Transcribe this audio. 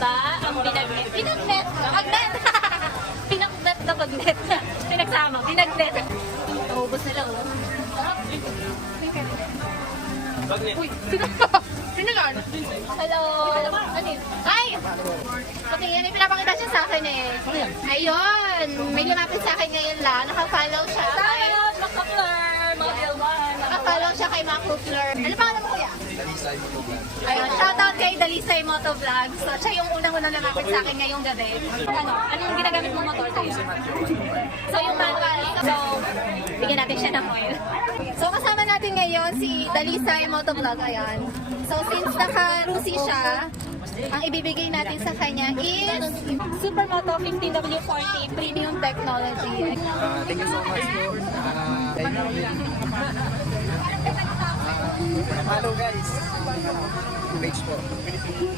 ba ang binagnet? Pinagnet! Agnet! Pinagnet na pagnet. Pinagsama. Pinagnet. Naubos na lang, oh. Uy, sino ka? Sino yan? Hello. Ano yun? Ay! Okay, yan yung pinapakita siya sa akin eh. Ayun! May lumapit sa akin ngayon lang. Nakafollow siya. Shoutout! Makapler! Model 1. Nakafollow siya kay Makapler. Ano pangalan mo kuya? Ayun, shoutout kay Dalisay Motovlog. So, siya yung unang-unang lumapit sa akin ngayong gabi. Ano? Anong ginagamit mong motor sa'yo? So, yung manual. So, bigyan natin siya ng oil. So, kasama natin ngayon si Dalisay Motovlog. Ayan. So, since naka-Rusi siya, ang ibibigay natin sa kanya is Supermoto 15W40 Premium Technology. Thank you so much po. Follow guys. Page po.